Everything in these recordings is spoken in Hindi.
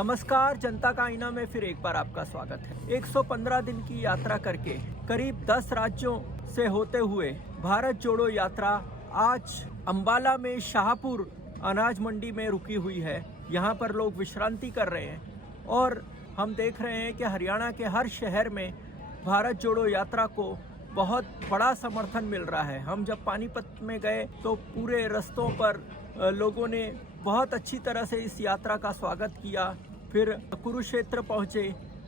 नमस्कार, जनता का आईना में फिर एक बार आपका स्वागत है। 115 दिन की यात्रा करके करीब 10 राज्यों से होते हुए भारत जोड़ो यात्रा आज अंबाला में शाहपुर अनाज मंडी में रुकी हुई है। यहाँ पर लोग विश्रांति कर रहे हैं और हम देख रहे हैं कि हरियाणा के हर शहर में भारत जोड़ो यात्रा को बहुत बड़ा समर्थन मिल रहा है। हम जब पानीपत में गए तो पूरे रस्तों पर लोगों ने बहुत अच्छी तरह से इस यात्रा का स्वागत किया। फिर कुरुक्षेत्र पहुँचे,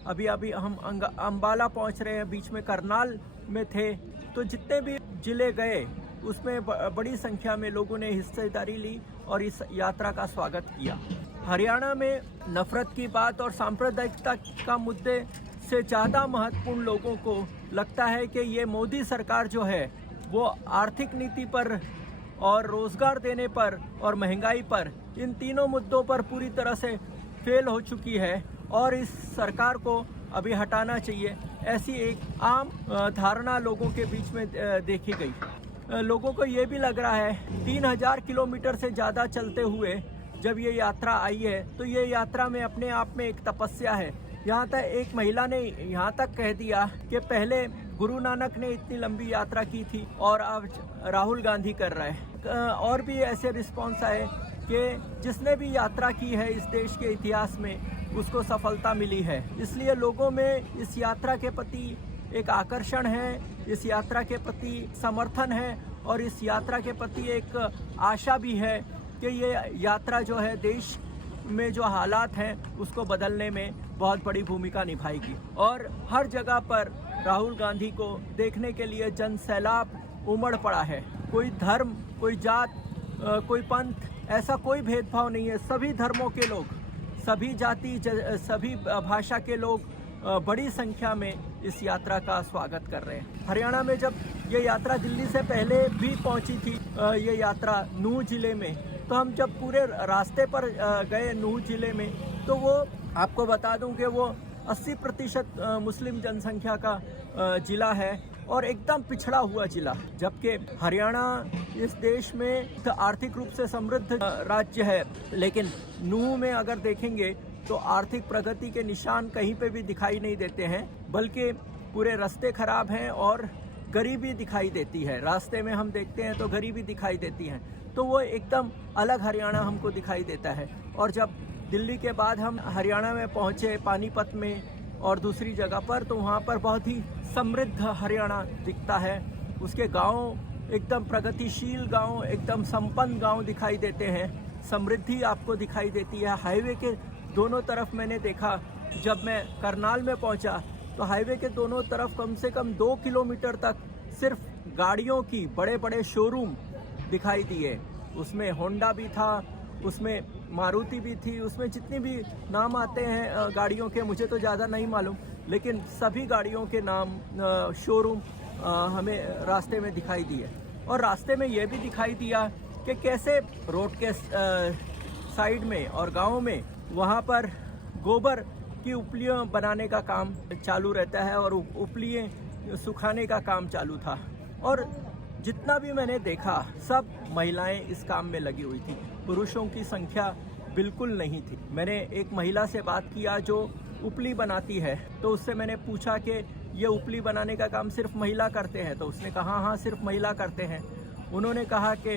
अभी हम अंबाला पहुँच रहे हैं, बीच में करनाल में थे। तो जितने भी जिले गए उसमें बड़ी संख्या में लोगों ने हिस्सेदारी ली और इस यात्रा का स्वागत किया। हरियाणा में नफरत की बात और सांप्रदायिकता का मुद्दे से ज़्यादा महत्वपूर्ण लोगों को लगता है कि ये मोदी सरकार जो है वो आर्थिक नीति पर और रोज़गार देने पर और महंगाई पर, इन तीनों मुद्दों पर पूरी तरह से फेल हो चुकी है और इस सरकार को अभी हटाना चाहिए। ऐसी एक आम धारणा लोगों के बीच में देखी गई। लोगों को ये भी लग रहा है 3000 किलोमीटर से ज़्यादा चलते हुए जब ये यात्रा आई है तो ये यात्रा में अपने आप में एक तपस्या है। यहाँ तक एक महिला ने यहाँ तक कह दिया कि पहले गुरु नानक ने इतनी लंबी यात्रा की थी और अब राहुल गांधी कर रहा है। और भी ऐसे रिस्पॉन्स आए कि जिसने भी यात्रा की है इस देश के इतिहास में उसको सफलता मिली है। इसलिए लोगों में इस यात्रा के प्रति एक आकर्षण है, इस यात्रा के प्रति समर्थन है और इस यात्रा के प्रति एक आशा भी है कि ये यात्रा जो है देश में जो हालात हैं उसको बदलने में बहुत बड़ी भूमिका निभाएगी। और हर जगह पर राहुल गांधी को देखने के लिए जन सैलाब उमड़ पड़ा है। कोई धर्म, कोई जात, कोई पंथ, ऐसा कोई भेदभाव नहीं है। सभी धर्मों के लोग, सभी जाति, सभी भाषा के लोग बड़ी संख्या में इस यात्रा का स्वागत कर रहे हैं। हरियाणा में जब ये यात्रा दिल्ली से पहले भी पहुंची थी, ये यात्रा नूह जिले में, तो हम जब पूरे रास्ते पर गए नूह जिले में तो वो आपको बता दूं कि वो 80% मुस्लिम जनसंख्या का जिला है और एकदम पिछड़ा हुआ जिला। जबकि हरियाणा इस देश में आर्थिक रूप से समृद्ध राज्य है, लेकिन नूह में अगर देखेंगे तो आर्थिक प्रगति के निशान कहीं पे भी दिखाई नहीं देते हैं, बल्कि पूरे रास्ते खराब हैं और गरीबी दिखाई देती है। रास्ते में हम देखते हैं तो गरीबी दिखाई देती है। तो वो एकदम अलग हरियाणा हमको दिखाई देता है। और जब दिल्ली के बाद हम हरियाणा में पहुँचे पानीपत में और दूसरी जगह पर, तो वहाँ पर बहुत ही समृद्ध हरियाणा दिखता है। उसके गांव एकदम प्रगतिशील गांव, एकदम संपन्न गांव दिखाई देते हैं। समृद्धि आपको दिखाई देती है। हाईवे के दोनों तरफ मैंने देखा, जब मैं करनाल में पहुंचा तो हाईवे के दोनों तरफ कम से कम 2 किलोमीटर तक सिर्फ गाड़ियों की बड़े बड़े शोरूम दिखाई दिए। उसमें होंडा भी था, उसमें मारुति भी थी, उसमें जितनी भी नाम आते हैं गाड़ियों के मुझे तो ज़्यादा नहीं मालूम, लेकिन सभी गाड़ियों के नाम, शोरूम हमें रास्ते में दिखाई दिए। और रास्ते में ये भी दिखाई दिया कि कैसे रोड के साइड में और गाँव में वहाँ पर गोबर की उपलियाँ बनाने का काम चालू रहता है और उपलियाँ सुखाने का काम चालू था। और जितना भी मैंने देखा सब महिलाएं इस काम में लगी हुई थी, पुरुषों की संख्या बिल्कुल नहीं थी। मैंने एक महिला से बात किया जो उपली बनाती है, तो उससे मैंने पूछा कि ये उपली बनाने का काम सिर्फ महिला करते हैं? तो उसने कहा हाँ, सिर्फ महिला करते हैं। उन्होंने कहा कि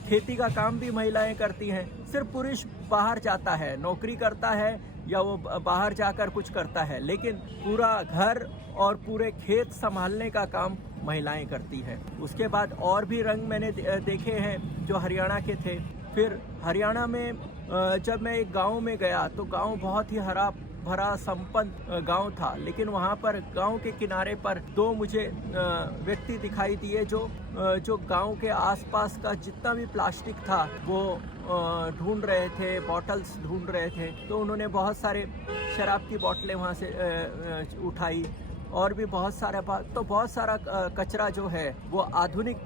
खेती का काम भी महिलाएं करती हैं, सिर्फ पुरुष बाहर जाता है, नौकरी करता है या वो बाहर जाकर कुछ करता है, लेकिन पूरा घर और पूरे खेत संभालने का काम महिलाएं करती है। उसके बाद और भी रंग मैंने देखे हैं जो हरियाणा के थे। फिर हरियाणा में जब मैं एक गांव में गया तो गांव बहुत ही हरा भरा संपन्न गांव था, लेकिन वहां पर गांव के किनारे पर 2 मुझे व्यक्ति दिखाई दिए जो गांव के आसपास का जितना भी प्लास्टिक था वो ढूंढ रहे थे, बॉटल्स ढूंढ रहे थे। तो उन्होंने बहुत सारे शराब की बोतलें वहां से उठाई और भी बहुत सारा कचरा जो है वो आधुनिक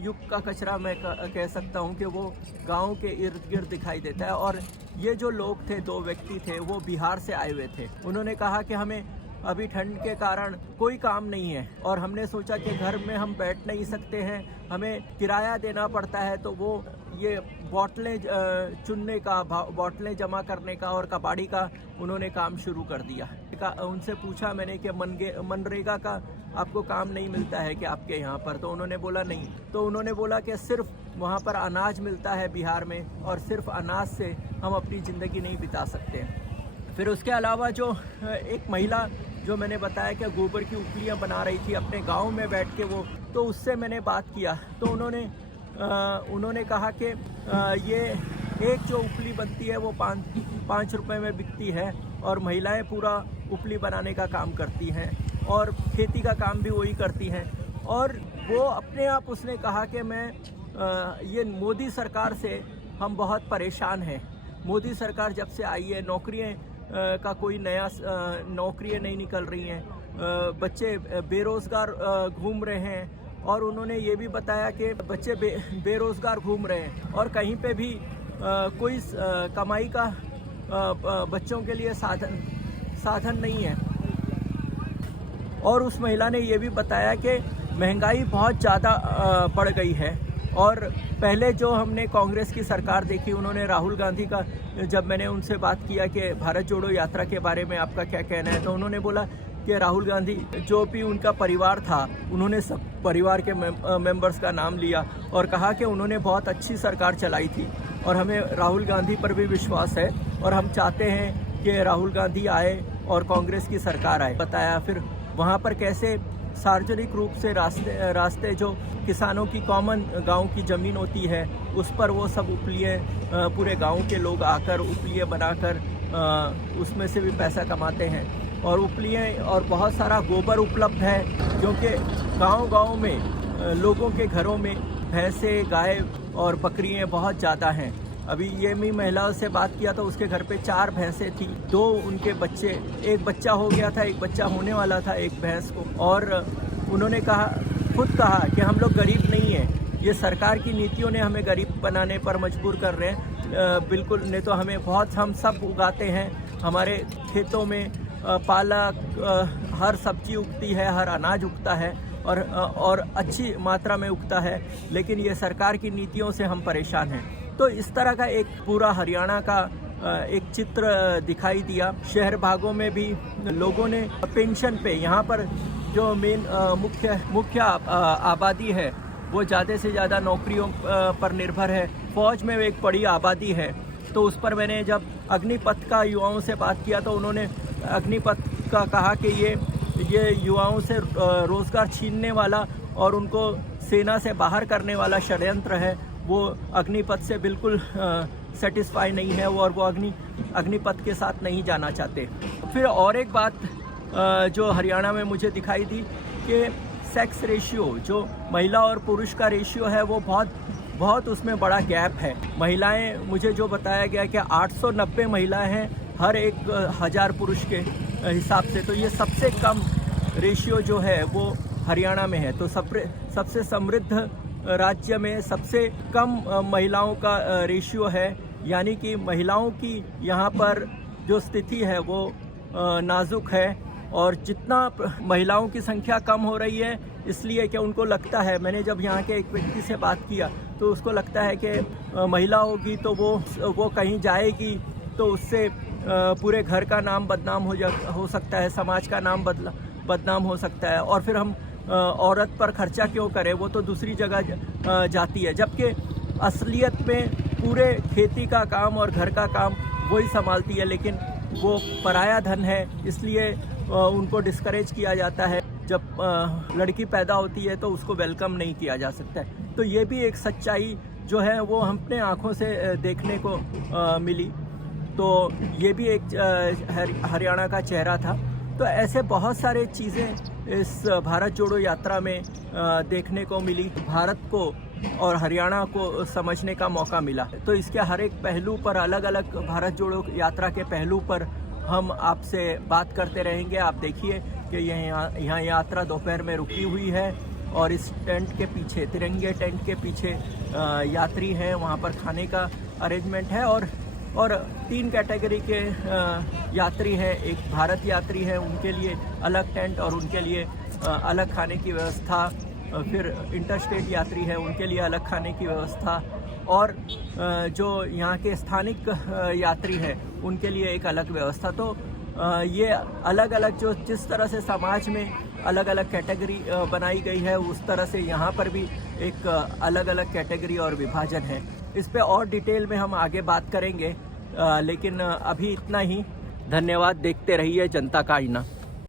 युग का कचरा मैं कह सकता हूँ कि वो गांव के इर्द गिर्द दिखाई देता है। और ये जो लोग थे, 2 व्यक्ति थे, वो बिहार से आए हुए थे। उन्होंने कहा कि हमें अभी ठंड के कारण कोई काम नहीं है और हमने सोचा कि घर में हम बैठ नहीं सकते हैं, हमें किराया देना पड़ता है, तो वो ये बोतलें चुनने का, बोतलें जमा करने का और कबाड़ी का उन्होंने काम शुरू कर दिया। उनसे पूछा मैंने कि मनरेगा का आपको काम नहीं मिलता है कि आपके यहाँ पर? तो उन्होंने बोला नहीं। तो उन्होंने बोला कि सिर्फ वहाँ पर अनाज मिलता है बिहार में, और सिर्फ अनाज से हम अपनी ज़िंदगी नहीं बिता सकते। फिर उसके अलावा जो एक महिला जो मैंने बताया कि गोबर की उपलियाँ बना रही थी अपने गांव में बैठ के, वो तो उससे मैंने बात किया तो उन्होंने कहा कि ये एक जो उपली बनती है वो 5 रुपए में बिकती है, और महिलाएं पूरा उपली बनाने का काम करती हैं और खेती का काम भी वही करती हैं। और वो अपने आप उसने कहा कि मैं ये मोदी सरकार से हम बहुत परेशान हैं। मोदी सरकार जब से आई है नौकरियां का कोई नया नौकरियां नहीं निकल रही हैं, बच्चे बेरोज़गार घूम रहे हैं। और उन्होंने ये भी बताया कि बच्चे बेरोज़गार घूम रहे हैं और कहीं पे भी कोई कमाई का बच्चों के लिए साधन नहीं है। और उस महिला ने ये भी बताया कि महंगाई बहुत ज़्यादा बढ़ गई है। और पहले जो हमने कांग्रेस की सरकार देखी, उन्होंने राहुल गांधी का, जब मैंने उनसे बात किया कि भारत जोड़ो यात्रा के बारे में आपका क्या कहना है, तो उन्होंने बोला कि राहुल गांधी जो भी उनका परिवार था, उन्होंने सब परिवार के मेंबर्स का नाम लिया और कहा कि उन्होंने बहुत अच्छी सरकार चलाई थी और हमें राहुल गांधी पर भी विश्वास है और हम चाहते हैं कि राहुल गांधी आए और कांग्रेस की सरकार आए। बताया फिर वहाँ पर कैसे सार्वजनिक रूप से रास्ते जो किसानों की कॉमन गांव की ज़मीन होती है उस पर वो सब उपलियाँ, पूरे गांव के लोग आकर उपलियाँ बनाकर उसमें से भी पैसा कमाते हैं। और उपलियाँ और बहुत सारा गोबर उपलब्ध है, क्योंकि गांव-गांव में लोगों के घरों में भैंसे, गाय और बकरियाँ बहुत ज़्यादा हैं। अभी ये मैं महिलाओं से बात किया तो उसके घर पे 4 भैंसें थी, 2 उनके बच्चे, एक बच्चा हो गया था, एक बच्चा होने वाला था एक भैंस को। और उन्होंने खुद कहा कि हम लोग गरीब नहीं हैं, ये सरकार की नीतियों ने हमें गरीब बनाने पर मजबूर कर रहे हैं। बिल्कुल नहीं तो हम सब उगाते हैं, हमारे खेतों में पालक, हर सब्जी उगती है, हर अनाज उगता है और अच्छी मात्रा में उगता है, लेकिन ये सरकार की नीतियों से हम परेशान हैं। तो इस तरह का एक पूरा हरियाणा का एक चित्र दिखाई दिया। शहर भागों में भी लोगों ने पेंशन पे, यहाँ पर जो मेन मुख्य आबादी है वो ज़्यादा से ज़्यादा नौकरियों पर निर्भर है। फौज में एक बड़ी आबादी है, तो उस पर मैंने जब अग्निपथ का युवाओं से बात किया तो उन्होंने अग्निपथ का कहा कि ये युवाओं से रोज़गार छीनने वाला और उनको सेना से बाहर करने वाला षड्यंत्र है। वो अग्निपथ से बिल्कुल सेटिस्फाई नहीं है और वो अग्निपथ के साथ नहीं जाना चाहते। फिर और एक बात जो हरियाणा में मुझे दिखाई दी कि सेक्स रेशियो, जो महिला और पुरुष का रेशियो है, वो बहुत उसमें बड़ा गैप है। महिलाएं, मुझे जो बताया गया कि 890 महिलाएं हैं हर 1000 पुरुष के हिसाब से, तो ये सबसे कम रेशियो जो है वो हरियाणा में है। तो सबसे समृद्ध राज्य में सबसे कम महिलाओं का रेशियो है, यानी कि महिलाओं की यहाँ पर जो स्थिति है वो नाजुक है। और जितना महिलाओं की संख्या कम हो रही है, इसलिए कि उनको लगता है, मैंने जब यहाँ के एक व्यक्ति से बात किया तो उसको लगता है कि महिला होगी तो वो कहीं जाएगी तो उससे पूरे घर का नाम बदनाम हो सकता है, समाज का नाम बदनाम हो सकता है, और फिर हम औरत पर खर्चा क्यों करें, वो तो दूसरी जगह जाती है। जबकि असलियत में पूरे खेती का काम और घर का काम वही संभालती है, लेकिन वो पराया धन है, इसलिए उनको डिस्करेज किया जाता है। जब लड़की पैदा होती है तो उसको वेलकम नहीं किया जा सकता है। तो ये भी एक सच्चाई जो है वो अपने आँखों से देखने को मिली। तो ये भी एक हरियाणा का चेहरा था। तो ऐसे बहुत सारे चीज़ें इस भारत जोड़ो यात्रा में देखने को मिली। भारत को और हरियाणा को समझने का मौका मिला। तो इसके हर एक पहलू पर, अलग अलग भारत जोड़ो यात्रा के पहलू पर हम आपसे बात करते रहेंगे। आप देखिए कि यहाँ यात्रा दोपहर में रुकी हुई है और इस टेंट के पीछे, तिरंगे टेंट के पीछे यात्री हैं, वहाँ पर खाने का अरेंजमेंट है। और 3 कैटेगरी के यात्री हैं। एक भारत यात्री है, उनके लिए अलग टेंट और उनके लिए अलग खाने की व्यवस्था फिर इंटरस्टेट यात्री है उनके लिए अलग खाने की व्यवस्था, और जो यहाँ के स्थानिक यात्री हैं उनके लिए एक अलग व्यवस्था। तो ये अलग अलग जो जिस तरह से समाज में अलग अलग कैटेगरी बनाई गई है, उस तरह से यहाँ पर भी एक अलग अलग कैटेगरी और विभाजन है। इस पे और डिटेल में हम आगे बात करेंगे, लेकिन अभी इतना ही। धन्यवाद। देखते रहिए जनता का आईना।